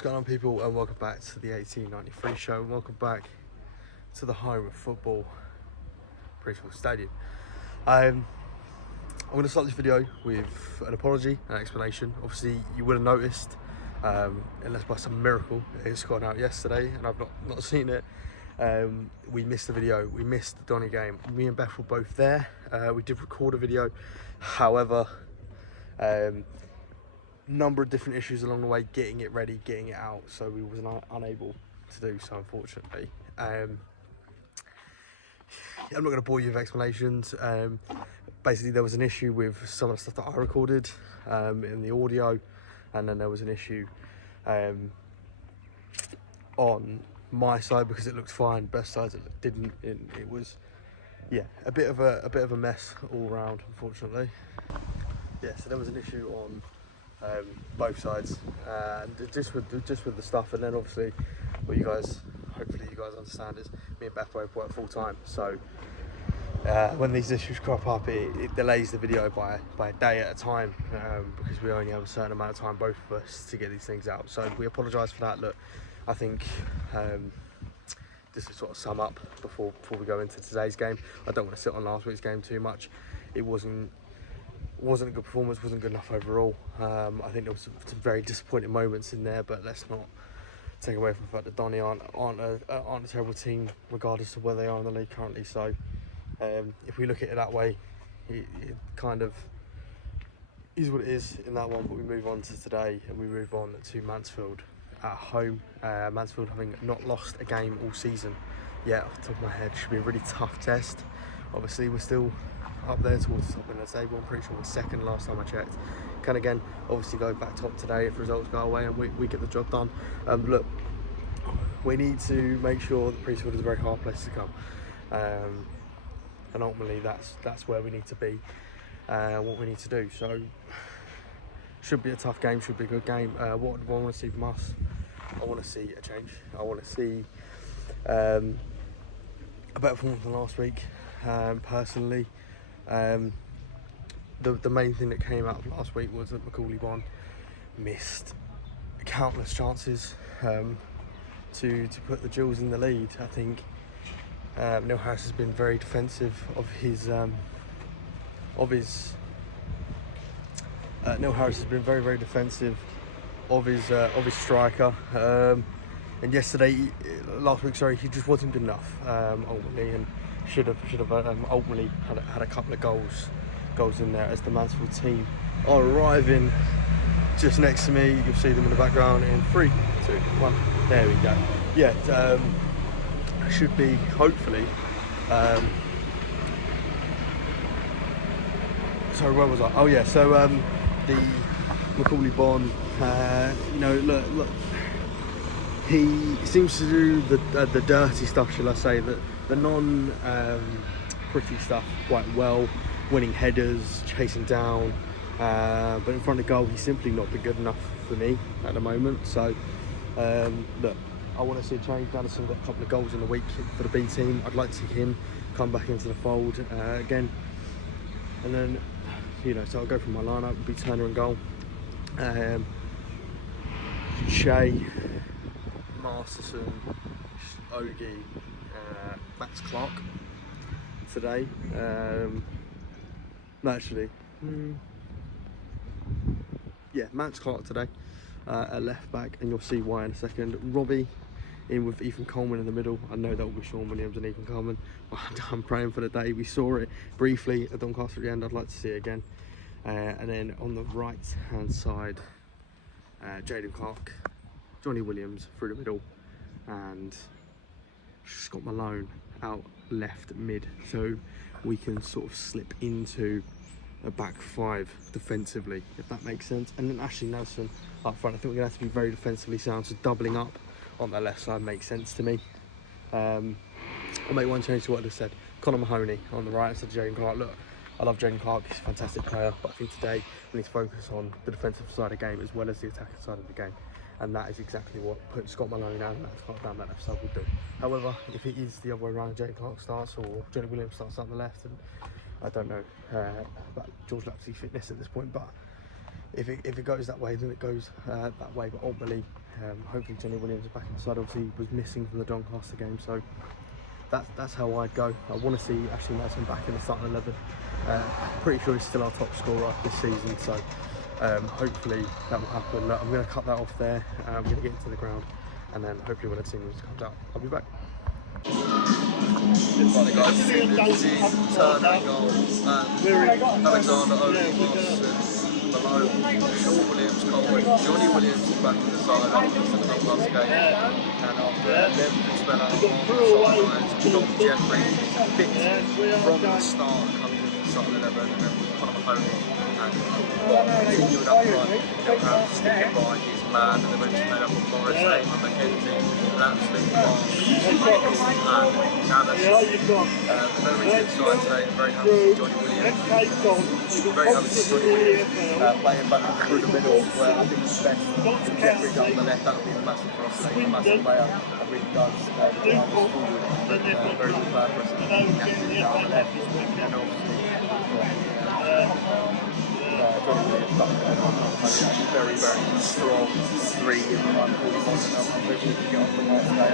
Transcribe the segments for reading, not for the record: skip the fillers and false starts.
What's going on, people, and welcome back to the 1893 show, and welcome back to the home of football, Mansfield Stadium. I'm going to start this video with an apology and an explanation. Obviously, you would have noticed, unless by some miracle it's gone out yesterday and I've not seen it. We missed the video. We missed the Donny game. Me and Beth were both there. We did record a video, however, number of different issues along the way, getting it ready, getting it out, so we was unable to do so, unfortunately. I'm not going to bore you with explanations. Basically, there was an issue with some of the stuff that I recorded in the audio, and then there was an issue on my side because it looked fine. Best side it didn't. It was, yeah, a bit of a mess all around, unfortunately. Yeah, so there was an issue on both sides, and just with the stuff, and then obviously what hopefully you guys understand is me and Beth both work full time, so when these issues crop up, it delays the video by a day at a time, because we only have a certain amount of time, both of us, to get these things out. So we apologise for that. Look, I think just to sort of sum up before we go into today's game, I don't want to sit on last week's game too much. It wasn't a good performance, wasn't good enough overall. I think there was some very disappointing moments in there, but let's not take away from the fact that Donny aren't a terrible team, regardless of where they are in the league currently. So if we look at it that way, it kind of is what it is in that one. But we move on to today, and we move on to Mansfield at home. Mansfield having not lost a game all season yet, off the top of my head. Should be a really tough test. Obviously, we're still up there towards the top end of the table. I'm pretty sure we're second last time I checked. Can again obviously go back top today if results go away and we get the job done. Look, we need to make sure that Mansfield is a very hard place to come, and ultimately that's where we need to be, what we need to do. So should be a tough game, should be a good game. What do I want to see from us? I want to see a change. I want to see a better performance than last week, personally. The main thing that came out of last week was that Macauley-Bonne missed countless chances to put the Gills in the lead. I think Neil Harris has been very defensive of his Neil Harris has been very defensive of his striker. And last week, he just wasn't good enough ultimately, and should have ultimately had a couple of goals in there, as the Mansfield team are arriving just next to me. You'll see them in the background in 3, 2, 1. There we go. Yeah, should be hopefully. Sorry, where was I? Oh yeah, so the Macauley-Bonne. Look. He seems to do the dirty stuff, shall I say, the non-pretty stuff quite well, winning headers, chasing down, but in front of goal he's simply not been good enough for me at the moment. So look, I want to see a change. Madison got a couple of goals in the week for the B team. I'd like to see him come back into the fold again, and then so I'll go from my lineup. It'll be Turner and goal, Shea, Masterson, Ogie, Max Clark today. Max Clark today at left back, and you'll see why in a second. Robbie in with Ethan Coleman in the middle. I know that will be Sean Williams and Ethan Coleman. I'm praying for the day. We saw it briefly at Doncaster at the end. I'd like to see it again. And then on the right hand side, Jaden Clark, Johnny Williams through the middle, and Scott Malone out left mid, so we can sort of slip into a back five defensively, if that makes sense. And then Ashley Nelson up front. I think we're going to have to be very defensively sound, so doubling up on the left side makes sense to me. I'll make one change to what I just said. Connor Mahoney on the right instead of Jaden Clark. Look, I love Jaden Clark, he's a fantastic player, but I think today we need to focus on the defensive side of the game as well as the attacking side of the game. And that is exactly what putting Scott Malone down that left side will do. However, if it is the other way around, Jaden Clark starts or Johnny Williams starts on the left, and I don't know about George Lapsley's fitness at this point, but if it goes that way, then it goes that way. But ultimately, Hopefully Johnny Williams is back inside. Obviously he was missing from the Doncaster game, so that's how I'd go. I want to see Ashley Madison back in the starting 11. Pretty sure he's still our top scorer this season, so hopefully that will happen. Look, I'm going to cut that off there. I'm going to get into the ground, and then hopefully when the team comes out, I'll be back. Right guys, the turn and goal. Alexander Olivos below, Sean Williams, Colwyn, Johnny Williams is back in the side after the Doncaster game, and after them to spell out on the sidelines, Dom Jeffrey fit from the start coming into the starting 11, and then Conor Mahoney and continuing up front, Gillingham sticking by his man, and eventually made up of Morris, Eamon, McKenzie, an absolute bomb, and Candace. Very good side today, and very happy to see Johnny Williams. Very happy to see Johnny Williams playing back through the middle, where I think it's best. Jeffrey down the left, that would be massive for us today, a massive player that really does drive us forward, but very good player for us. Absolutely down the left, and obviously Johnny Williams back in the middle. Very, very strong three in the front. I'm hoping we can get off the Matchday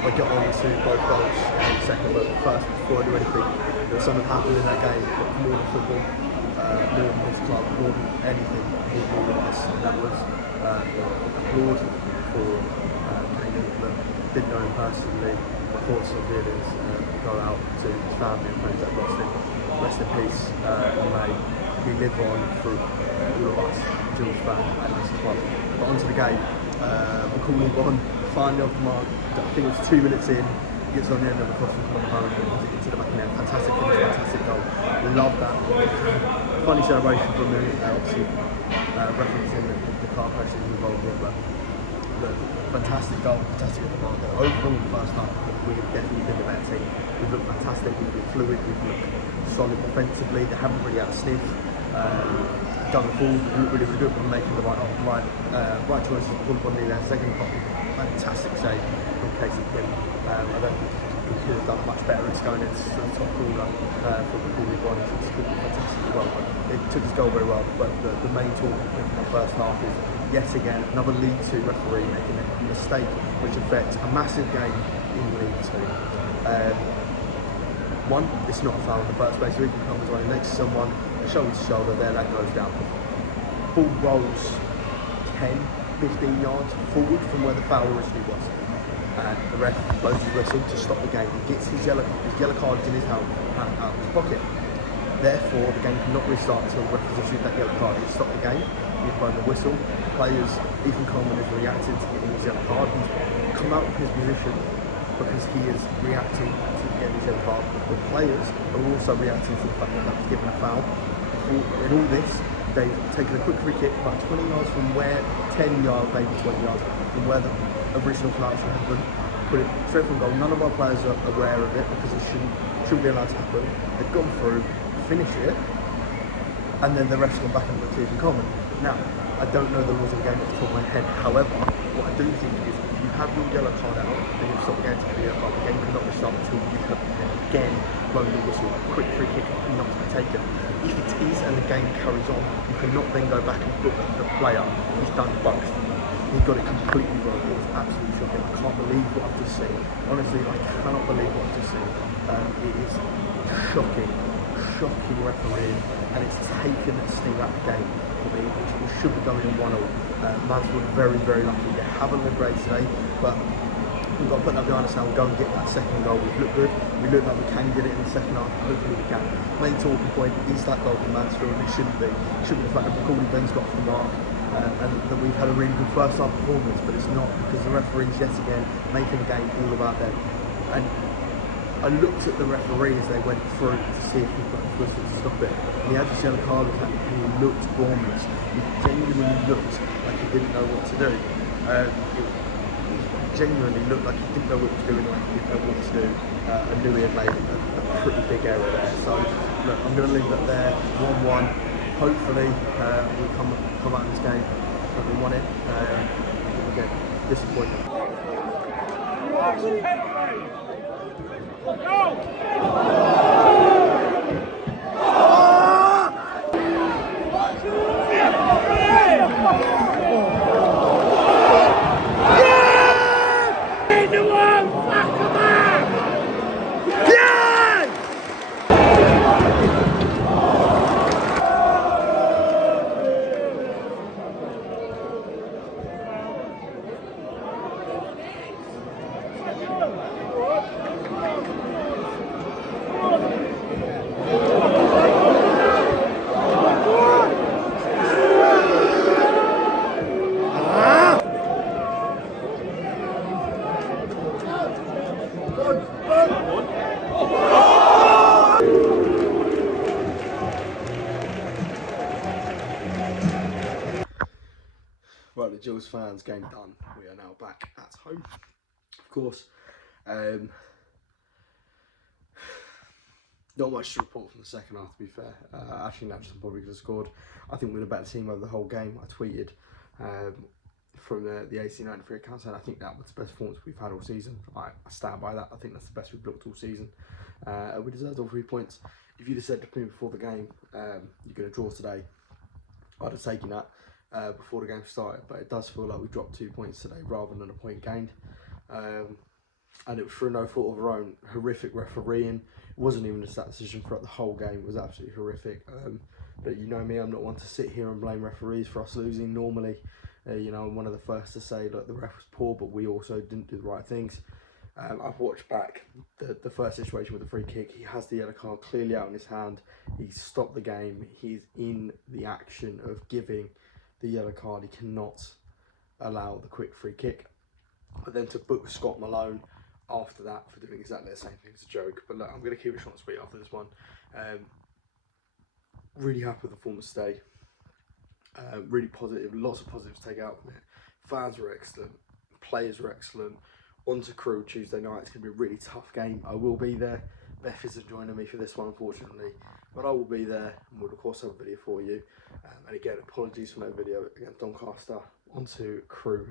I got on to both goals in the second, but first, before I do anything, there was something happened in that game, more than football, more than this club, more than anything, more than us, and that was applaud for Kane. Didn't know him personally, my thoughts and feelings go out to his family and friends that lost him. Rest in peace, and may he live on through all of us, Jules fan and this club. But onto the game, McCauley won, finally off the mark. I think it was 2 minutes in, gets on the end of the cross from home, and it gets to the back of the net. Fantastic finish, fantastic goal. Love that. Funny celebration for a minute, obviously referencing the car crash he was involved with, but look, fantastic goal, fantastic off the mark. Overall, the first half, we have definitely been the better team. We've looked fantastic, we've been fluid, we've looked solid defensively. They haven't really had a sniff. Done the ball, really good for making the right choices. One in their second half, fantastic save from Casey Quinn. I don't think he could have done much better. It's going into the top corner from the corner one. It's scored fantastically well. It took his goal very well, but the main talk in the first half is yet again another League Two referee making a mistake which affects a massive game in League Two. One, it's not a foul in the first place. If he comes right next to someone, shoulder to shoulder, their leg goes down. Ball rolls 10, 15 yards forward from where the foul originally was. And the ref blows his whistle to stop the game. He gets his yellow card in his out of his pocket. Therefore, the game cannot restart until the ref has issued that yellow card. He's stopped the game, he's blown the whistle. Players, Ethan Coleman has reacted to getting his yellow card. He's come out of his position because he is reacting to getting these yellow cards, but the players are also reacting to the fact that was given a foul. In all this, they've taken a quick free kick about 20 yards from where, 10 yards, maybe 20 yards from where the original penalty happened. Put it straight from goal. None of our players are aware of it because it shouldn't be allowed to happen. They've gone through, finished it, and then the ref's gone back and looked clear and common. Now, I don't know the rules of the game off the top of my head. However, what I do think is if you have your yellow card out and you stop the game to be a yellow card, the game cannot be stopped until you have again blown the whistle. A quick free kick not to be taken. If it is and the game carries on, you cannot then go back and book the player who's done both. He got it completely wrong. It was absolutely shocking. I can't believe what I've just seen. Honestly, I cannot believe what I've just seen. It is shocking refereeing, and it's taken the sting out of the game for me, which should be going in 1-0. Mansfield very, very lucky to have a good grade today, but we've got to put that behind us now and go and get that second goal. We've looked good. We look like we can get it in the second half. Hopefully we can. Main talking point is that goal from Mansfield, and it shouldn't be. It should be the fact that McCauley Ben's got off the mark. And that we've had a really good first half performance, but it's not, because the referees yet again making the game all about them. And I looked at the referee as they went through to see if he put the whistle to stop it. And he had to see the card and he looked formless. He genuinely looked like he didn't know what to do. It genuinely looked like he didn't know what he was doing, like he didn't know what to do. I knew he had made a pretty big error there. So look, I'm going to leave that there, 1-1. Hopefully we'll come out of this game and we won it. Again, disappointing. Right, the Gills fans, game done. We are now back at home, of course. Not much to report from the second half, to be fair. Actually, Natchez probably could have scored. I think we're the better team over the whole game. I tweeted from the 1893 account saying I think that was the best performance we've had all season. I stand by that. I think that's the best we've looked all season. We deserved all 3 points. If you'd have said to me before the game, you're going to draw today, I'd have taken that before the game started. But it does feel like we dropped 2 points today rather than a point gained. And it was through no fault of our own. Horrific refereeing. It wasn't even just that decision throughout the whole game. It was absolutely horrific. But you know me, I'm not one to sit here and blame referees for us losing. Normally, you know, I'm one of the first to say that the ref was poor, but we also didn't do the right things. I've watched back the first situation with the free kick. He has the yellow card clearly out in his hand. He's stopped the game. He's in the action of giving the yellow card. He cannot allow the quick free kick. But then to book Scott Malone after that for doing exactly the same thing is a joke. But look, I'm going to keep it short and sweet after this one. Really happy with the performance today. Really positive, lots of positives to take out from it. Fans were excellent, players were excellent. On to Crewe Tuesday night. It's going to be a really tough game. I will be there. Beth isn't joining me for this one, unfortunately, but I will be there and we'll of course have a video for you. And again, apologies for no video against Doncaster. On to Crewe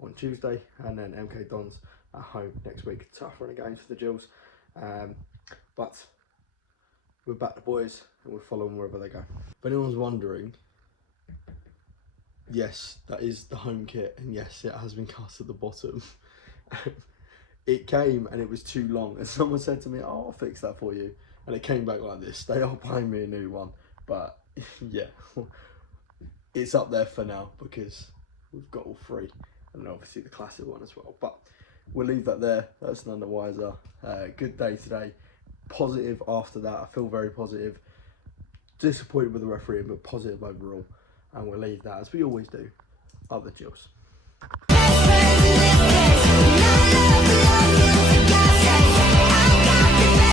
on Tuesday, and then MK Dons at home next week. Tough run of games for the Gills, but we're back the boys and we'll follow them wherever they go. If anyone's wondering, yes, that is the home kit, and yes, it has been cut at the bottom. It came and it was too long, and someone said to me, "Oh, I'll fix that for you," and it came back like this. They are buying me a new one, but yeah, it's up there for now because we've got all three, and obviously the classic one as well. But we'll leave that there. That's none the wiser. Good day today. Positive after that. I feel very positive. Disappointed with the referee, but positive overall. And we'll leave that, as we always do, up the Gills.